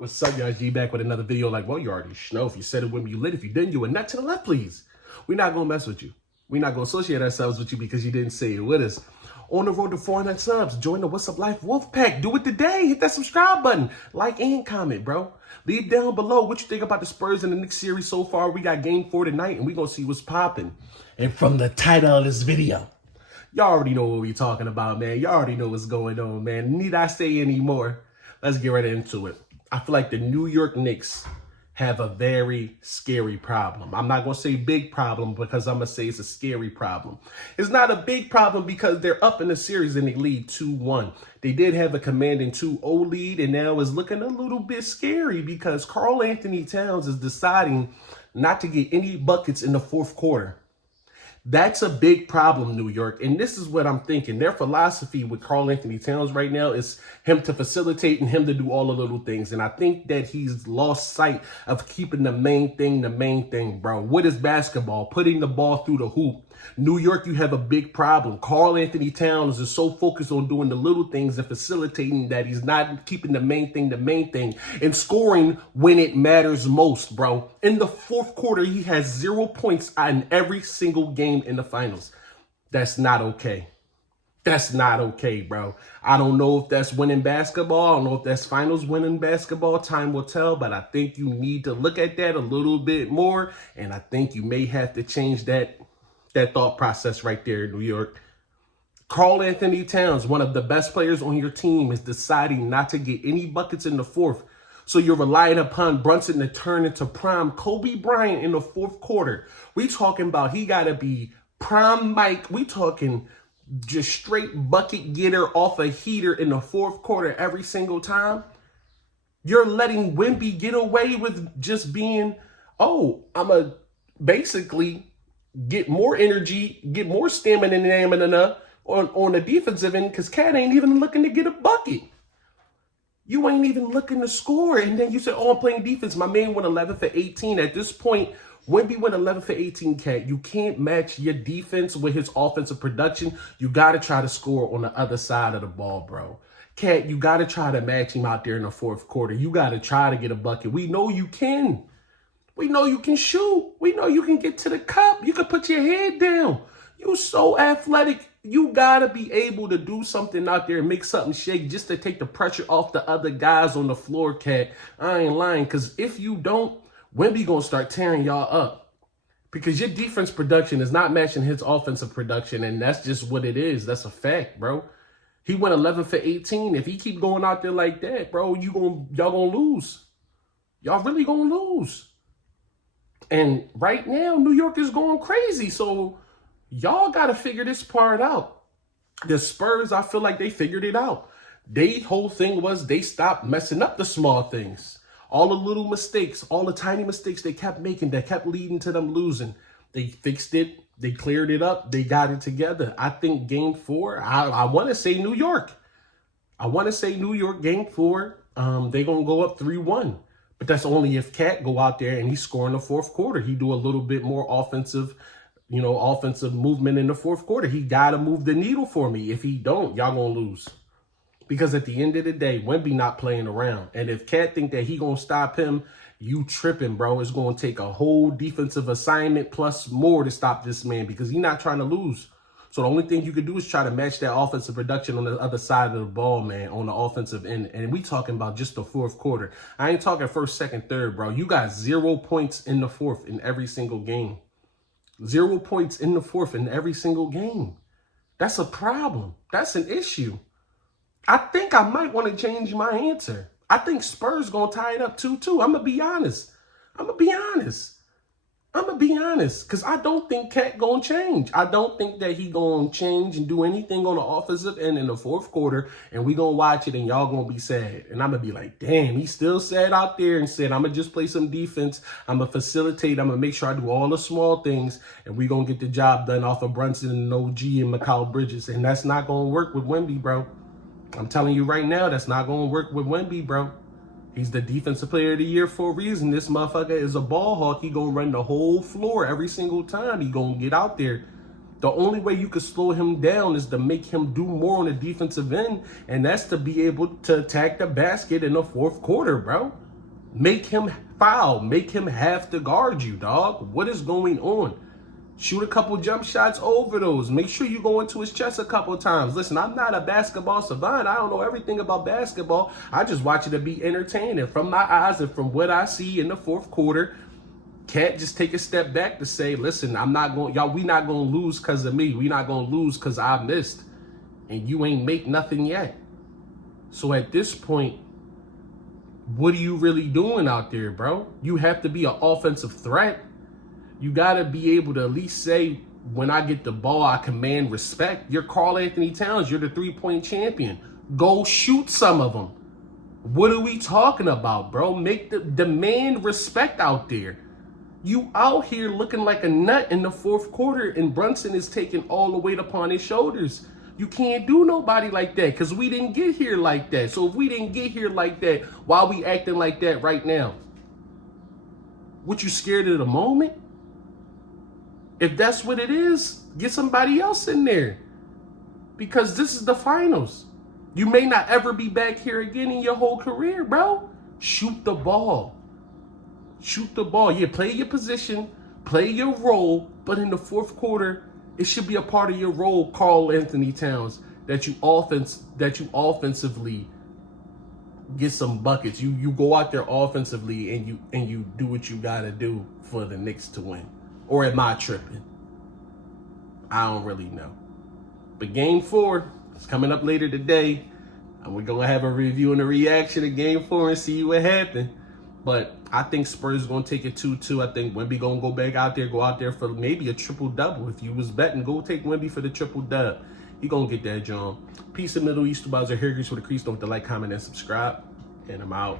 What's up, y'all? G back with another video. Like, well, you already know. If you said it when you lit. If you didn't, you a nut to the left, please. We're not going to mess with you. We're not going to associate ourselves with you because you didn't say it with us. On the road to 400 subs. Join the What's Up Life Wolf Pack. Do it today. Hit that subscribe button. Like and comment, bro. Leave down below what you think about the Spurs and the Knicks series so far. We got game 4 tonight, and we're going to see what's popping. And from the title of this video, y'all already know what we're talking about, man. Y'all already know what's going on, man. Need I say any more? Let's get right into it. I feel like the New York Knicks have a very scary problem. I'm not going to say big problem because I'm going to say it's a scary problem. It's not a big problem because they're up in the series and they lead 2-1. They did have a commanding 2-0 lead, and now it's looking a little bit scary because Karl Anthony Towns is deciding not to get any buckets in the fourth quarter. That's a big problem, New York. And this is what I'm thinking. Their philosophy with Karl Anthony Towns right now is him to facilitate and him to do all the little things. And I think that he's lost sight of keeping the main thing, bro. What is basketball? Putting the ball through the hoop. New York, you have a big problem. Karl Anthony Towns is so focused on doing the little things and facilitating that he's not keeping the main thing, and scoring when it matters most, bro. In the fourth quarter, he has 0 points in every single game in the finals. That's not okay. That's not okay, bro. I don't know if that's winning basketball. I don't know if that's finals winning basketball. Time will tell, but I think you need to look at that a little bit more, and I think you may have to change that thought process right there, New York. Karl Anthony Towns, one of the best players on your team, is deciding not to get any buckets in the fourth. So you're relying upon Brunson to turn into prime Kobe Bryant in the fourth quarter. We talking about he got to be prime Mike. We talking just straight bucket getter off a heater in the fourth quarter every single time. You're letting Wemby get away with just being, oh, I'm a basically get more energy, get more stamina on the defensive end because Cat ain't even looking to get a bucket. You ain't even looking to score. And then you said, oh, I'm playing defense. My man went 11 for 18. At this point, Wemby went 11 for 18, Cat. You can't match your defense with his offensive production. You got to try to score on the other side of the ball, bro. Cat, you got to try to match him out there in the fourth quarter. You got to try to get a bucket. We know you can. We know you can shoot. We know you can get to the cup. You can put your head down. You so athletic. You got to be able to do something out there and make something shake just to take the pressure off the other guys on the floor, Cat. I ain't lying, because if you don't, Wemby going to start tearing y'all up because your defense production is not matching his offensive production, and that's just what it is. That's a fact, bro. He went 11 for 18. If he keep going out there like that, bro, y'all going to lose. Y'all really going to lose. And right now, New York is going crazy. So y'all got to figure this part out. The Spurs, I feel like they figured it out. Their whole thing was they stopped messing up the small things. All the little mistakes, all the tiny mistakes they kept making that kept leading to them losing. They fixed it. They cleared it up. They got it together. I think game 4, I want to say New York. I want to say New York game 4, they're going to go up 3-1. But that's only if Cat go out there and he's scoring the fourth quarter. He do a little bit more offensive movement in the fourth quarter. He got to move the needle for me. If he don't, y'all going to lose. Because at the end of the day, Wemby not playing around. And if Cat think that he going to stop him, you tripping, bro. It's going to take a whole defensive assignment plus more to stop this man because he's not trying to lose. So the only thing you could do is try to match that offensive production on the other side of the ball, man, on the offensive end. And we talking about just the fourth quarter. I ain't talking first, second, third, bro. You got 0 points in the fourth in every single game. 0 points in the fourth in every single game. That's a problem. That's an issue. I think I might want to change my answer. I think Spurs going to tie it up 2-2. I'm going to be honest. Because I don't think Cat going to change. I don't think that he going to change and do anything on the offensive end in the fourth quarter, and we going to watch it, and y'all going to be sad. And I'm going to be like, damn, he still sat out there and said, I'm going to just play some defense. I'm going to facilitate. I'm going to make sure I do all the small things, and we going to get the job done off of Brunson and OG and Mikal Bridges. And that's not going to work with Wemby, bro. I'm telling you right now, that's not going to work with Wemby, bro. He's the defensive player of the year for a reason. This motherfucker is a ball hawk. He going to run the whole floor every single time. He going to get out there. The only way you could slow him down is to make him do more on the defensive end, and that's to be able to attack the basket in the fourth quarter, bro. Make him foul. Make him have to guard you, dog. What is going on? Shoot a couple jump shots over those. Make sure you go into his chest a couple times. Listen, I'm not a basketball savant. I don't know everything about basketball. I just watch it to be entertaining. From my eyes and from what I see in the fourth quarter, can't just take a step back to say, listen, I'm not going, y'all, we not going to lose because of me. We not going to lose because I missed. And you ain't make nothing yet. So at this point, what are you really doing out there, bro? You have to be an offensive threat. You got to be able to at least say, when I get the ball, I command respect. You're Karl Anthony Towns. You're the three-point champion. Go shoot some of them. What are we talking about, bro? Demand respect out there. You out here looking like a nut in the fourth quarter, and Brunson is taking all the weight upon his shoulders. You can't do nobody like that because we didn't get here like that. So if we didn't get here like that, why are we acting like that right now? What, you scared of the moment? If that's what it is, get somebody else in there. Because this is the finals. You may not ever be back here again in your whole career, bro. Shoot the ball. Shoot the ball. Yeah, play your position, play your role, but in the fourth quarter, it should be a part of your role, Karl Anthony Towns, that you offensively get some buckets. You go out there offensively and you do what you gotta do for the Knicks to win. Or am I tripping? I don't really know. But Game 4 is coming up later today. And we're going to have a review and a reaction of Game 4 and see what happened. But I think Spurs is going to take it 2-2. I think Wemby going to go out there for maybe a triple-double. If you was betting, go take Wemby for the triple-dub. He going to get that, John. Peace in Middle East. Bowser here. Grease with a crease. Don't forget to like, comment, and subscribe. And I'm out.